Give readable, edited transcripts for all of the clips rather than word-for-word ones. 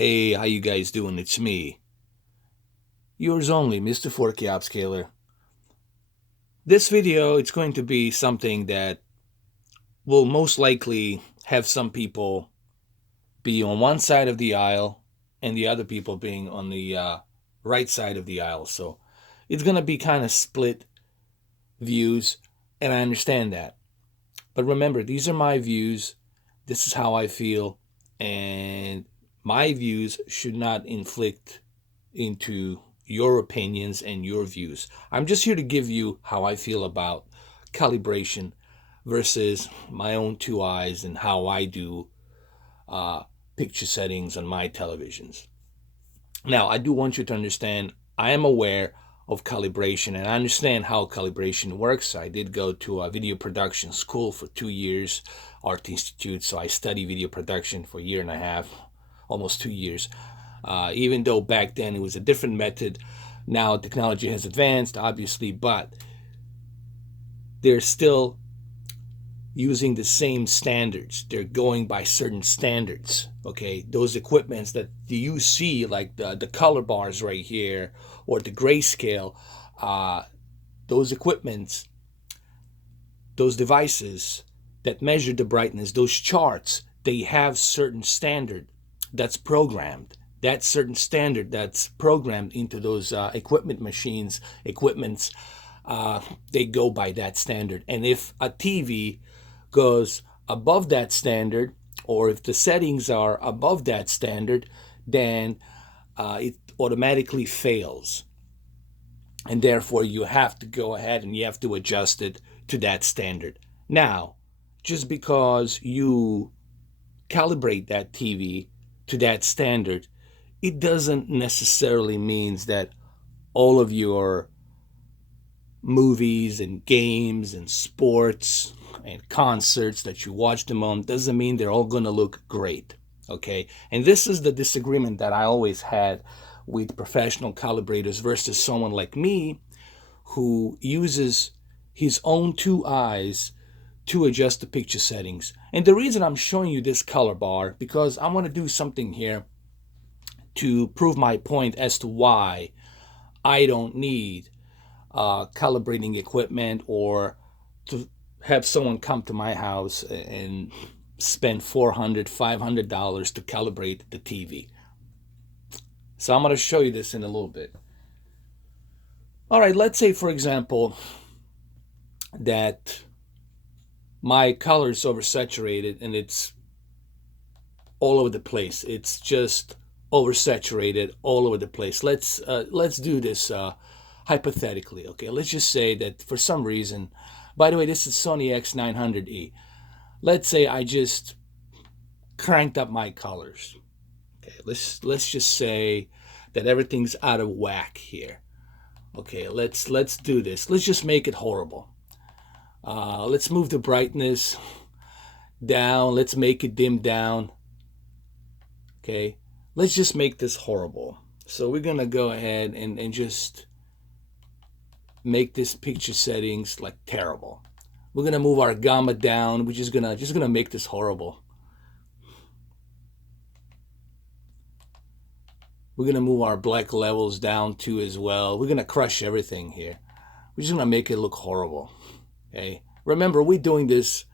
Hey, how you guys doing? It's me, yours only, Mr. 4K Upscaler. This video, it's going to be something that will most likely have some people be on one side of the aisle and the other people being on the right side of the aisle. So it's going to be kind of split views, and I understand that. But remember, these are my views. This is how I feel, and my views should not inflict into your opinions and your views. I'm just here to give you how I feel about calibration versus my own two eyes and how I do picture settings on my televisions. Now, I do want you to understand I am aware of calibration and I understand how calibration works. I did go to a video production school for 2 years, Art Institute, so I studied video production for a year and a half, almost 2 years. Even though back then it was a different method, now technology has advanced, obviously, but they're still using the same standards. They're going by certain standards, okay? Those equipments that you see, like the color bars right here, or the grayscale, those equipments, those devices that measure the brightness, those charts, they have certain standard that's programmed. That certain standard that's programmed into those equipments, they go by that standard. And if a TV goes above that standard, or if the settings are above that standard, then it automatically fails. And therefore, you have to go ahead and you have to adjust it to that standard. Now, just because you calibrate that TV to that standard, it doesn't necessarily mean that all of your movies and games and sports and concerts that you watch them on doesn't mean they're all going to look great, okay? And this is the disagreement that I always had with professional calibrators versus someone like me who uses his own two eyes to adjust the picture settings. And the reason I'm showing you this color bar, because I want to do something here to prove my point as to why I don't need calibrating equipment or to have someone come to my house and spend $400, $500 to calibrate the TV. So I'm going to show you this in a little bit. All right, let's say, for example, that my color is oversaturated and it's all over the place. It's just oversaturated all over the place. Let's do this hypothetically, okay? Let's just say that for some reason, by the way, this is Sony X900E. Let's say I just cranked up my colors. Okay, let's just say that everything's out of whack here. Okay, let's do this. Let's just make it horrible. Let's move the brightness down. Let's make it dim down. Okay, let's just make this horrible. So we're gonna go ahead and just make this picture settings like terrible. We're gonna move our gamma down. We're just gonna make this horrible. We're gonna move our black levels down too as well. We're gonna crush everything here. We're just gonna make it look horrible. Okay. Remember, we're doing this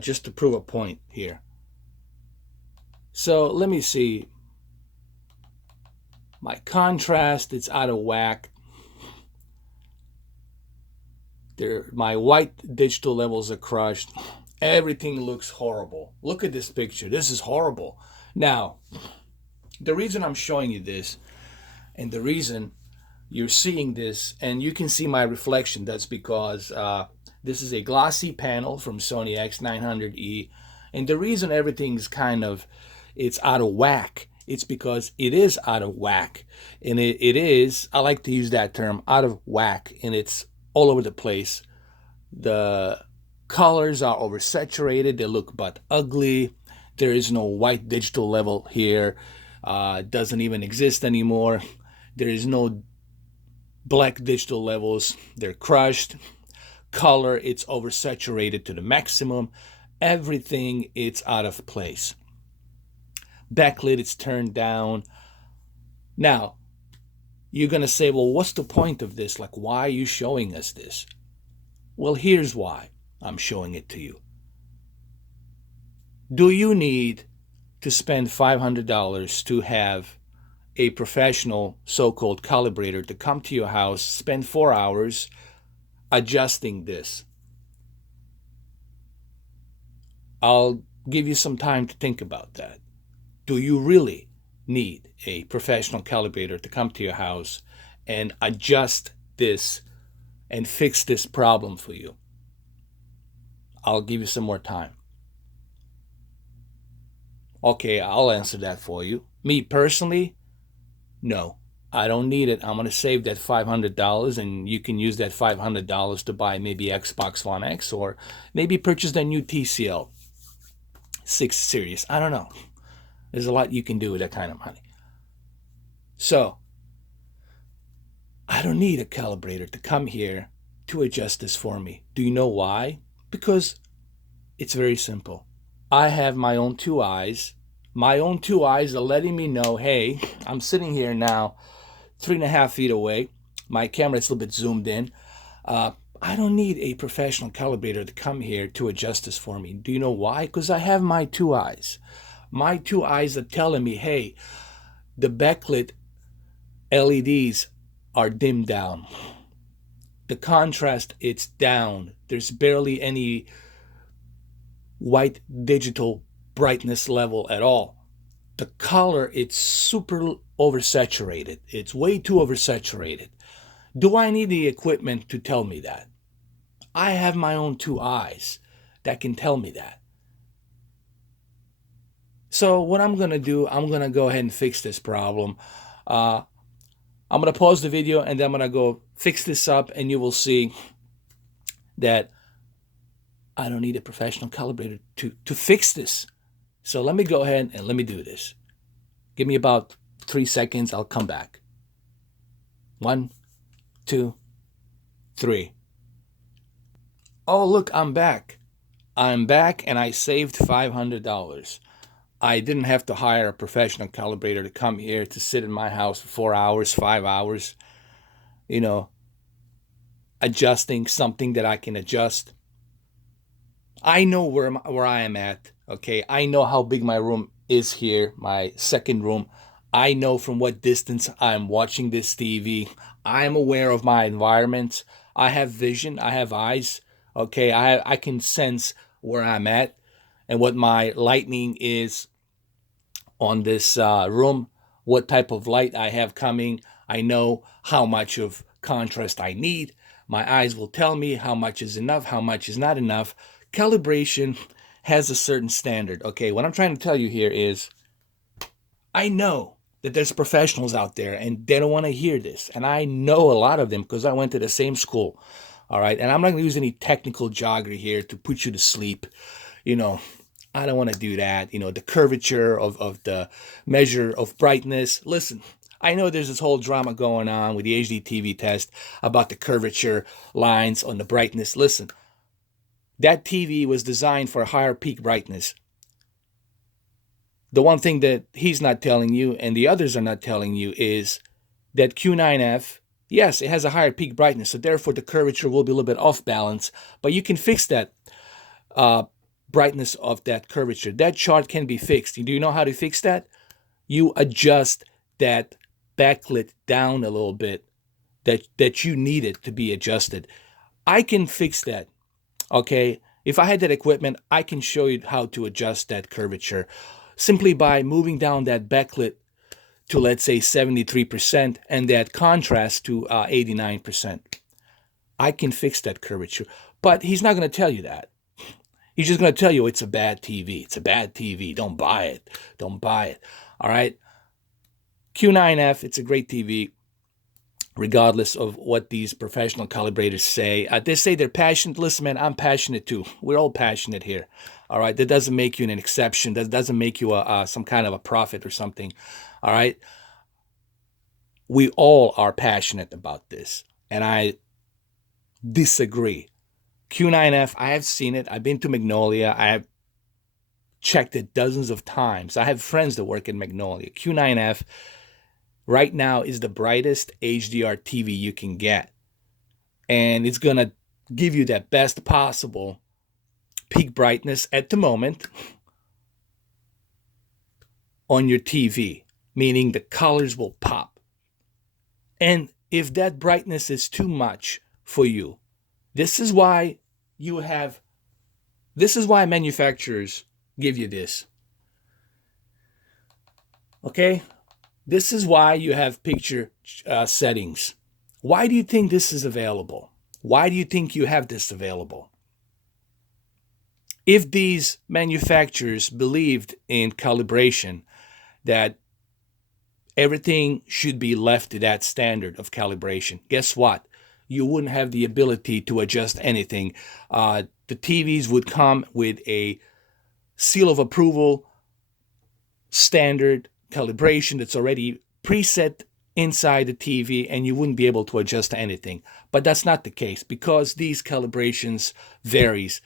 just to prove a point here. So let me see. My contrast, it's out of whack. My white digital levels are crushed. Everything looks horrible. Look at this picture. This is horrible. Now, the reason I'm showing you this, and the reason you're seeing this, and you can see my reflection, that's because this is a glossy panel from Sony X900E. And the reason everything's it's out of whack, it's because it is out of whack. And it is, I like to use that term, out of whack, and it's all over the place. The colors are oversaturated, they look but ugly. There is no white digital level here. It doesn't even exist anymore. There is no black digital levels. They're crushed. Color, it's oversaturated to the maximum. Everything, it's out of place. backlit is turned down. Now, you're going to say, well, what's the point of this? Like, why are you showing us this? Well, here's why I'm showing it to you. Do you need to spend $500 to have a professional so-called calibrator to come to your house, spend 4 hours adjusting this? I'll give you some time to think about that. Do you really need a professional calibrator to come to your house and adjust this and fix this problem for you? I'll give you some more time. Okay, I'll answer that for you. Me personally, no, I don't need it. I'm going to save that $500, and you can use that $500 to buy maybe Xbox One X, or maybe purchase the new TCL 6 series. I don't know. There's a lot you can do with that kind of money. So, I don't need a calibrator to come here to adjust this for me. Do you know why? Because it's very simple. I have my own two eyes. My own two eyes are letting me know, hey, I'm sitting here now 3.5 feet away. My camera is a little bit zoomed in. I don't need a professional calibrator to come here to adjust this for me. Do you know why? Because I have my two eyes. My two eyes are telling me, hey, the backlit LEDs are dimmed down. The contrast, it's down. There's barely any white digital brightness level at all. The color, it's super oversaturated. It's way too oversaturated. Do I need the equipment to tell me that? I have my own two eyes that can tell me that. So what I'm going to do, I'm going to go ahead and fix this problem. I'm going to pause the video, and then I'm going to go fix this up, and you will see that I don't need a professional calibrator to fix this. So let me go ahead and let me do this. Give me about 3 seconds. I'll come back. 1, 2, 3. Oh, look, I'm back. I'm back, and I saved $500. I didn't have to hire a professional calibrator to come here to sit in my house for 4 hours, 5 hours, adjusting something that I can adjust. I know where I am at, okay? I know how big my room is here, my second room. I know from what distance I'm watching this TV. I am aware of my environment. I have vision. I have eyes, okay? I can sense where I'm at and what my lighting is on this room, what type of light I have coming. I know how much of contrast I need. My eyes will tell me how much is enough, how much is not enough. Calibration has a certain standard. Okay, what I'm trying to tell you here is I know that there's professionals out there and they don't want to hear this. And I know a lot of them because I went to the same school. All right, and I'm not going to use any technical jargon here to put you to sleep. I don't want to do that. The curvature of the measure of brightness. Listen, I know there's this whole drama going on with the HDTV test about the curvature lines on the brightness. Listen, that TV was designed for a higher peak brightness. The one thing that he's not telling you and the others are not telling you is that Q9F, yes, it has a higher peak brightness, so therefore the curvature will be a little bit off balance, but you can fix that brightness of that curvature. That chart can be fixed. Do you know how to fix that? You adjust that backlit down a little bit that you need it to be adjusted. I can fix that. Okay, if I had that equipment, I can show you how to adjust that curvature simply by moving down that backlit to, let's say, 73% and that contrast to 89%. I can fix that curvature, but he's not going to tell you that. He's just going to tell you it's a bad TV. It's a bad TV. Don't buy it. Don't buy it. All right? Q9F, it's a great TV. Regardless of what these professional calibrators say. They say they're passionate. Listen, man, I'm passionate too. We're all passionate here. All right? That doesn't make you an exception. That doesn't make you some kind of a prophet or something. All right? We all are passionate about this. And I disagree. Q9F, I have seen it. I've been to Magnolia. I have checked it dozens of times. I have friends that work at Magnolia. Q9F right now is the brightest HDR TV you can get. And it's going to give you that best possible peak brightness at the moment on your TV, meaning the colors will pop. And if that brightness is too much for you, this is why manufacturers give you this. Okay? This is why you have picture settings. Why do you think this is available? Why do you think you have this available? If these manufacturers believed in calibration, that everything should be left to that standard of calibration, guess what? You wouldn't have the ability to adjust anything. The TVs would come with a seal of approval, standard calibration that's already preset inside the TV, and you wouldn't be able to adjust anything. But that's not the case because these calibrations varies.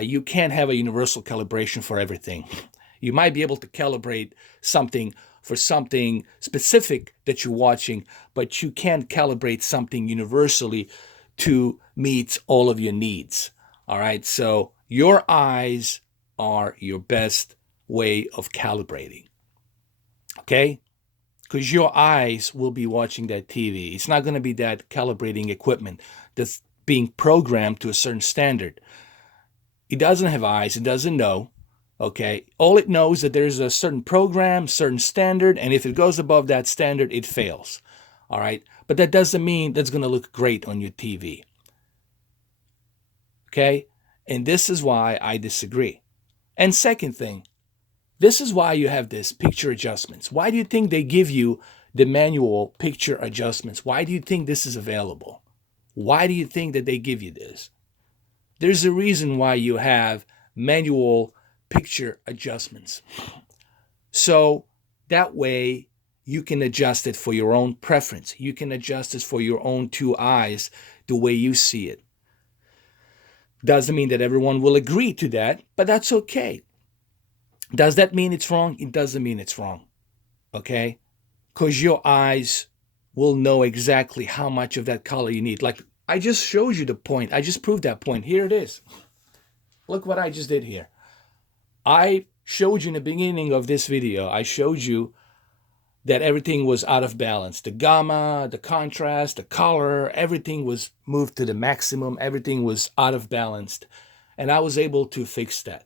You can't have a universal calibration for everything. You might be able to calibrate something for something specific that you're watching, but you can't calibrate something universally to meet all of your needs. All right, so your eyes are your best way of calibrating. Okay? Because your eyes will be watching that TV. It's not going to be that calibrating equipment that's being programmed to a certain standard. It doesn't have eyes. It doesn't know. Okay? All it knows is that there's a certain program, certain standard, and if it goes above that standard, it fails. All right? But that doesn't mean that's going to look great on your TV. Okay? And this is why I disagree. And second thing, this is why you have this picture adjustments. Why do you think they give you the manual picture adjustments? Why do you think this is available? Why do you think that they give you this? There's a reason why you have manual picture adjustments. So that way you can adjust it for your own preference. You can adjust it for your own two eyes, the way you see it. Doesn't mean that everyone will agree to that, but that's okay. Does that mean it's wrong? It doesn't mean it's wrong, okay? Because your eyes will know exactly how much of that color you need. Like, I just showed you the point. I just proved that point. Here it is. Look what I just did here. I showed you in the beginning of this video, I showed you that everything was out of balance. The gamma, the contrast, the color, everything was moved to the maximum. Everything was out of balance. And I was able to fix that.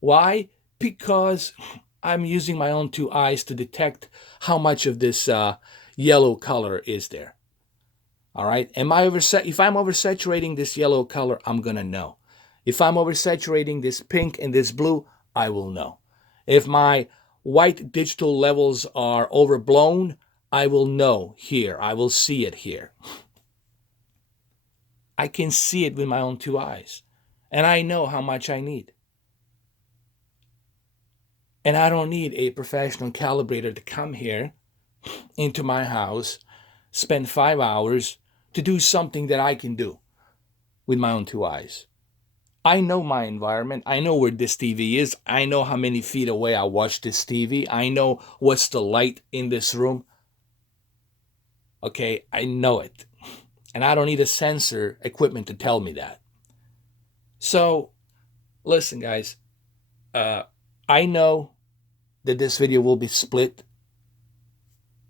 Why? Because I'm using my own two eyes to detect how much of this yellow color is there. All right? If I'm oversaturating this yellow color, I'm going to know. If I'm oversaturating this pink and this blue, I will know. If my white digital levels are overblown, I will know here. I will see it here. I can see it with my own two eyes. And I know how much I need. And I don't need a professional calibrator to come here into my house, spend 5 hours to do something that I can do with my own two eyes. I know my environment. I know where this TV is. I know how many feet away I watch this TV. I know what's the light in this room. Okay, I know it. And I don't need a sensor equipment to tell me that. So, listen, guys. I know that this video will be split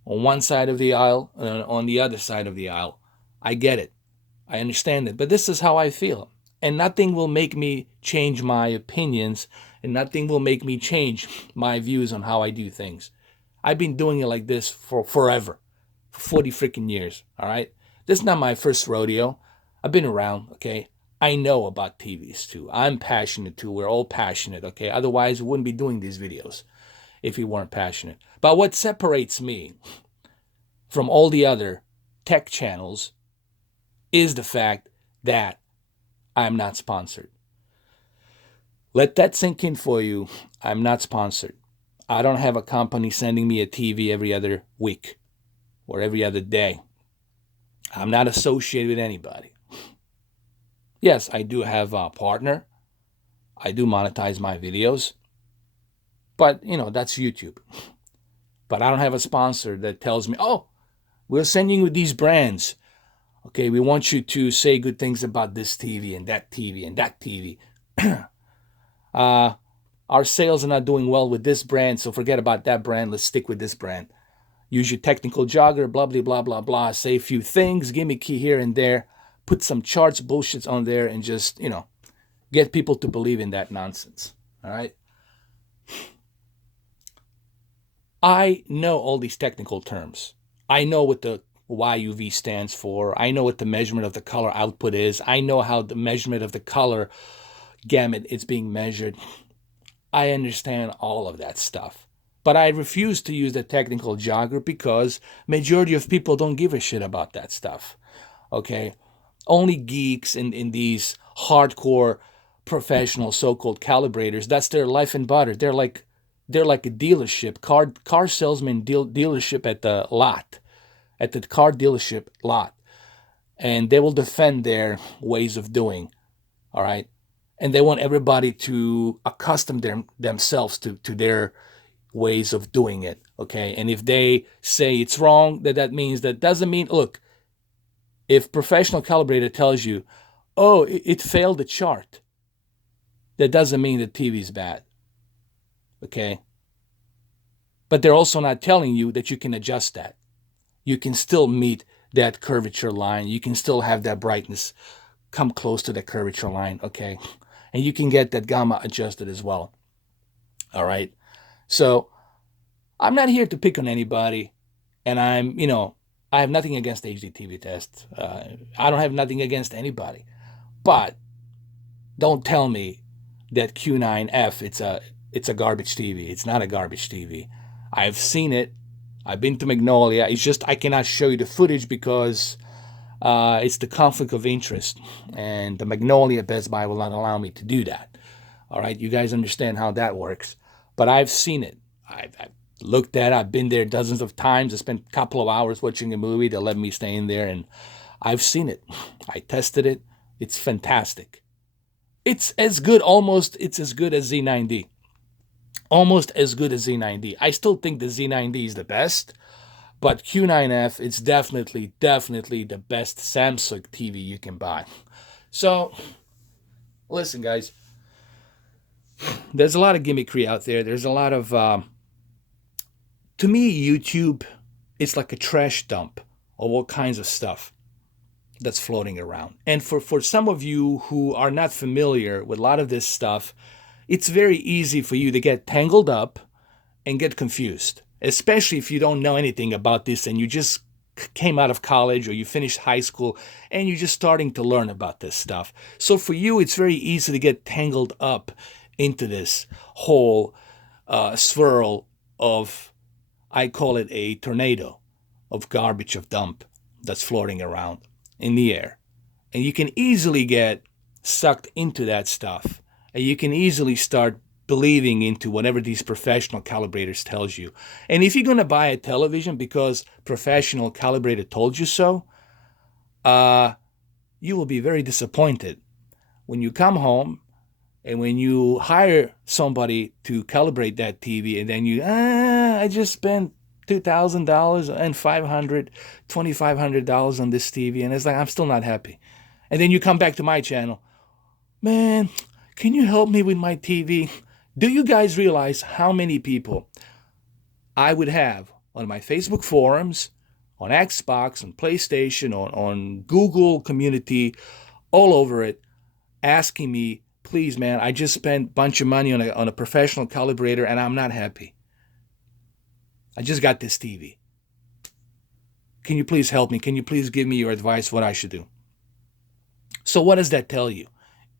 on one side of the aisle and on the other side of the aisle. I get it. I understand it. But this is how I feel. And nothing will make me change my opinions, and nothing will make me change my views on how I do things. I've been doing it like this for forever, for 40 freaking years, all right? This is not my first rodeo. I've been around, okay? I know about TVs too. I'm passionate too. We're all passionate, okay? Otherwise, we wouldn't be doing these videos if we weren't passionate. But what separates me from all the other tech channels is the fact that I'm not sponsored. Let that sink in for you. I'm not sponsored. I don't have a company sending me a TV every other week or every other day. I'm not associated with anybody. Yes, I do have a partner. I do monetize my videos, but that's YouTube. But I don't have a sponsor that tells me, oh, we're sending you these brands. Okay, we want you to say good things about this TV and that TV and that TV. Our sales are not doing well with this brand, so forget about that brand. Let's stick with this brand. Use your technical jogger, blah, blah, blah, blah, blah. Say a few things, gimmicky here and there. Put some charts, bullshits on there, and just, get people to believe in that nonsense. All right? I know all these technical terms. I know what the YUV stands for. I know what the measurement of the color output is. I know how the measurement of the color gamut is being measured. I understand all of that stuff. But I refuse to use the technical jogger because majority of people don't give a shit about that stuff. Okay? Only geeks in these hardcore professional so-called calibrators, that's their life and butter. They're like a dealership, car salesman dealership at the lot, at the car dealership lot. And they will defend their ways of doing. All right? And they want everybody to accustom themselves to their ways of doing it, okay? And if they say it's wrong, that means that doesn't mean, look, if Professional Calibrator tells you, oh, it failed the chart, that doesn't mean the TV's bad, okay? But they're also not telling you that you can adjust that. You can still meet that curvature line. You can still have that brightness come close to the curvature line, okay? And you can get that gamma adjusted as well. All right. So I'm not here to pick on anybody. And I have nothing against HDTVtest. I don't have nothing against anybody. But don't tell me that Q9F, it's a garbage TV. It's not a garbage TV. I've seen it. I've been to Magnolia. It's just I cannot show you the footage because it's the conflict of interest, and the Magnolia Best Buy will not allow me to do that. All right, you guys understand how that works. But I've seen it. I've looked at it. I've been there dozens of times. I spent a couple of hours watching a movie. They let me stay in there, and I've seen it. I tested it. It's fantastic. It's as good as Z9D. Almost as good as Z9D. I still think the Z9D is the best. But Q9F, it's definitely the best Samsung TV you can buy. So, listen, guys. There's a lot of gimmickry out there. There's a lot of... to me, YouTube, it's like a trash dump of all kinds of stuff that's floating around. And for some of you who are not familiar with a lot of this stuff, it's very easy for you to get tangled up and get confused. Especially if you don't know anything about this and you just came out of college or you finished high school and you're just starting to learn about this stuff. So for you, it's very easy to get tangled up into this whole swirl of, I call it a tornado of garbage, of dump that's floating around in the air. And you can easily get sucked into that stuff. And you can easily start believing into whatever these professional calibrators tells you. And if you're going to buy a television because Professional Calibrator told you so, you will be very disappointed when you come home and when you hire somebody to calibrate that TV and then I just spent $2,000 and $2,500 on this TV, and it's like, I'm still not happy. And then you come back to my channel, man, can you help me with my TV? Do you guys realize how many people I would have on my Facebook forums, on Xbox, on PlayStation, on Google community, all over it, asking me, please, man, I just spent a bunch of money on a professional calibrator and I'm not happy. I just got this TV. Can you please help me? Can you please give me your advice what I should do? So what does that tell you?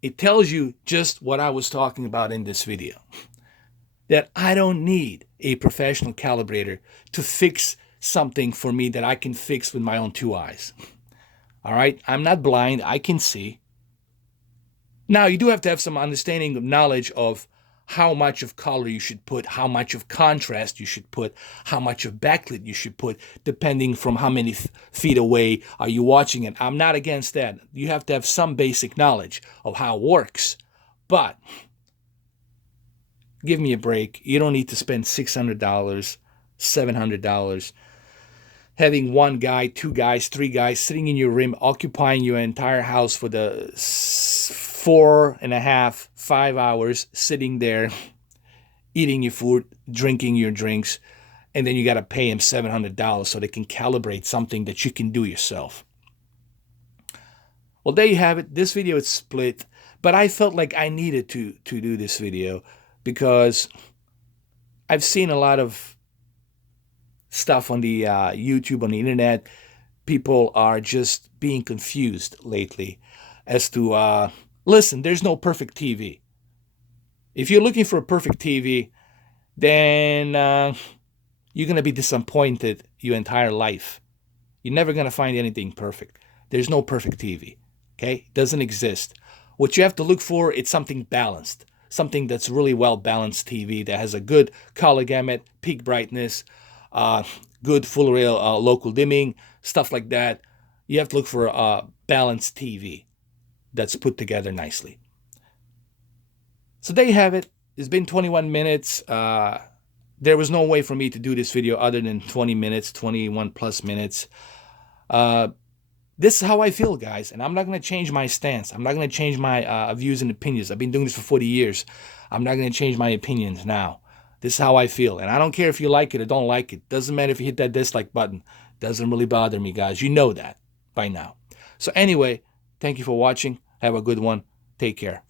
It tells you just what I was talking about in this video. That I don't need a professional calibrator to fix something for me that I can fix with my own two eyes. All right? I'm not blind. I can see. Now, you do have to have some understanding of knowledge of how much of color you should put, how much of contrast you should put, how much of backlit you should put, depending from how many feet away are you watching it. I'm not against that. You have to have some basic knowledge of how it works. But Give me a break. You don't need to spend $600, $700 having one guy, two guys, three guys sitting in your room, occupying your entire house for the 4.5, 5 hours, sitting there, eating your food, drinking your drinks, and then you got to pay him $700 so they can calibrate something that you can do yourself. Well, there you have it. This video is split, but I felt like I needed to do this video because I've seen a lot of stuff on the YouTube, on the internet. People are just being confused lately as to, listen, there's no perfect TV. If you're looking for a perfect TV, then you're going to be disappointed your entire life. You're never going to find anything perfect. There's no perfect TV. Okay? It doesn't exist. What you have to look for is something balanced. Something that's really well-balanced TV that has a good color gamut, peak brightness, good full rail local dimming, stuff like that. You have to look for a balanced TV that's put together nicely. So there you have it. It's been 21 minutes. There was no way for me to do this video other than 20 minutes, 21 plus minutes. This is how I feel, guys, and I'm not going to change my stance. I'm not going to change my views and opinions. I've been doing this for 40 years. I'm not going to change my opinions now. This is how I feel, and I don't care if you like it or don't like it. Doesn't matter if you hit that dislike button. Doesn't really bother me, guys. You know that by now. So anyway, thank you for watching. Have a good one. Take care.